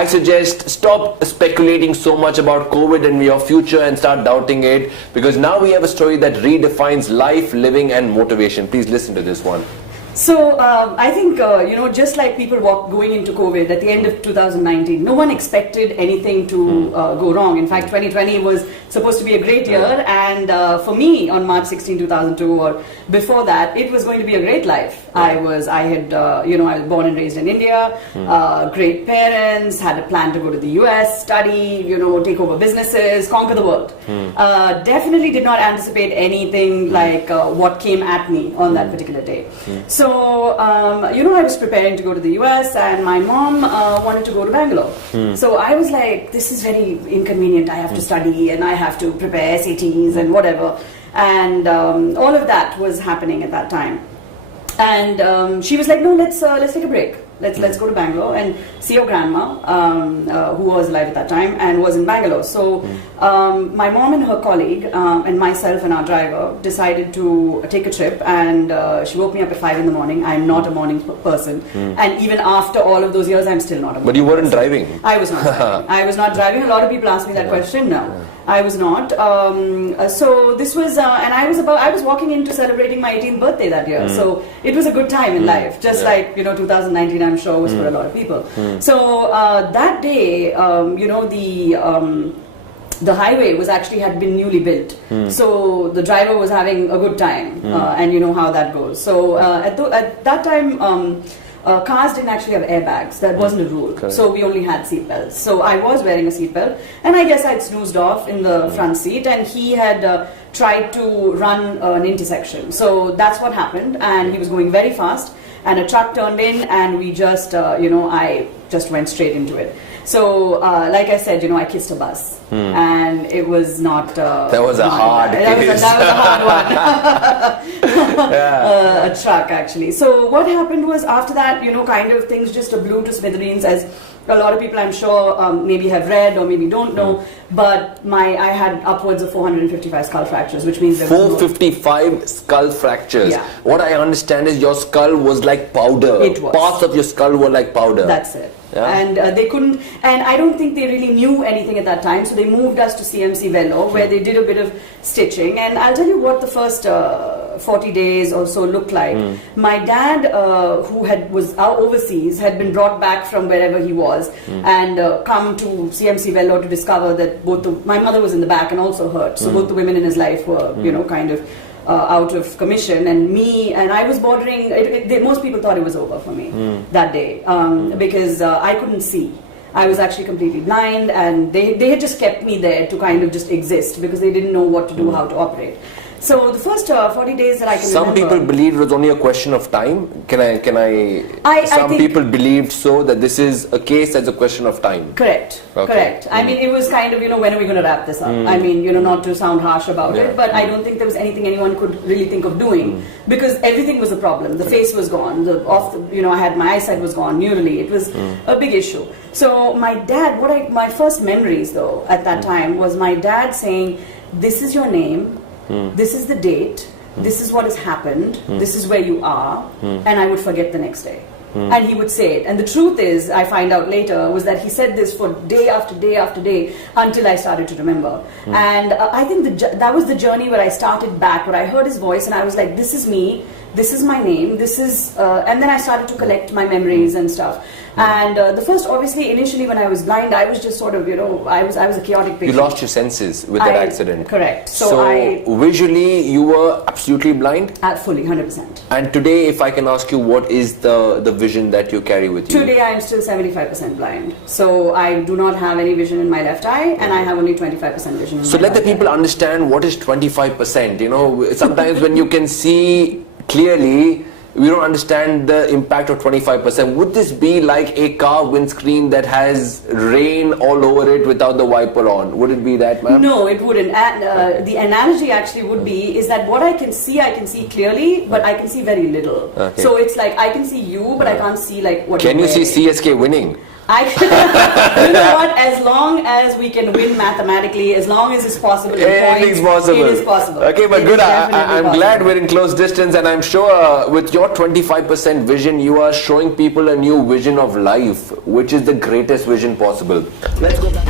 I suggest stop speculating so much about COVID and your future and start doubting it, because now we have a story that redefines life, living and motivation. Please listen to this one. So I think, just like people going into COVID at the end of 2019, no one expected anything to go wrong. In fact, 2020 was supposed to be a great year, and for me on March 16, 2002 or before that, it was going to be a great life. I was born and raised in India, great parents, had a plan to go to the US, study, take over businesses, conquer the world. Definitely did not anticipate anything like what came at me on that particular day. So, I was preparing to go to the US, and my mom wanted to go to Bangalore. So I was like, this is very inconvenient. I have to study and I have to prepare SATs and whatever. And all of that was happening at that time. And she was like, no, let's take a break. Let's go to Bangalore and see your grandma, who was alive at that time and was in Bangalore. So my mom and her colleague and myself and our driver decided to take a trip, and she woke me up at 5 in the morning. I'm not a morning person, and even after all of those years, I'm still not a morning person. But you weren't driving? I was not driving. I was not driving. A lot of people ask me that question. No, I was not. So this was, and I was walking into celebrating my 18th birthday that year. So it was a good time in life, just like 2019. I'm sure was for a lot of people. So that day, the highway had been newly built. So the driver was having a good time, and you know how that goes. So at that time, cars didn't actually have airbags. That wasn't a rule. Correct. So we only had seatbelts. So I was wearing a seatbelt, and I guess I'd snoozed off in the front seat, and he had tried to run an intersection. So that's what happened, and he was going very fast, and a truck turned in, and we just, I just went straight into it. So, like I said, I kissed a bus, and it was not. That was a hard kiss. That was a hard one. A truck, actually. So what happened was, after that, kind of things just blew to smithereens, as a lot of people, I'm sure, maybe have read or maybe don't know. But I had upwards of 455 skull fractures, which means 455 skull fractures. Yeah. What I understand is your skull was like powder. It was. Parts of your skull were like powder. That's it. Yeah. And they couldn't, and I don't think they really knew anything at that time, so they moved us to CMC Vellore, where they did a bit of stitching. And I'll tell you what the first 40 days or so looked like. My dad, who was overseas, had been brought back from wherever he was, and come to CMC Vellore to discover that my mother was in the back and also hurt. So both the women in his life were, kind of out of commission, and I was bordering. Most people thought it was over for me that day, because I couldn't see. I was actually completely blind, and they had just kept me there to kind of just exist, because they didn't know what to do, how to operate. So the first 40 days that I can remember... Some people believed it was only a question of time. Some people believed that this is a case that's a question of time. Correct. Okay. Correct. I mean, it was kind of, when are we going to wrap this up? I mean, not to sound harsh about it, but I don't think there was anything anyone could really think of doing, because everything was a problem. The face was gone. I had my eyesight was gone neurally. It was a big issue. So my dad, my first memories though at that time was my dad saying, "This is your name. This is the date, this is what has happened, this is where you are," and I would forget the next day. And he would say it. And the truth is, I find out later, was that he said this for day after day after day until I started to remember. And I think that was the journey where I started back, where I heard his voice and I was like, this is me, this is my name, this is, and then I started to collect my memories and stuff. And the first, obviously, initially when I was blind, I was just sort of, I was a chaotic patient. You lost your senses with that accident. Correct. So visually, you were absolutely blind? Fully, 100%. And today, if I can ask you, what is the vision that you carry with you? Today, I am still 75% blind. So I do not have any vision in my left eye, and I have only 25% vision in my So let the people eye. Understand what is 25%. Sometimes when you can see clearly, we don't understand the impact of 25%. Would this be like a car windscreen that has rain all over it without the wiper on? Would it be that, ma'am? No, it wouldn't. The analogy actually would be is that what I can see clearly, but I can see very little. Okay. So it's like I can see you, but I can't see like what Can you're you wearing. see CSK winning? You know what? As long as we can win mathematically, as long as it's possible, Anything's possible. It is possible. Okay, but It good. is definitely I'm possible. glad we're in close distance, and I'm sure with your 25% vision, you are showing people a new vision of life, which is the greatest vision possible. Let's go back.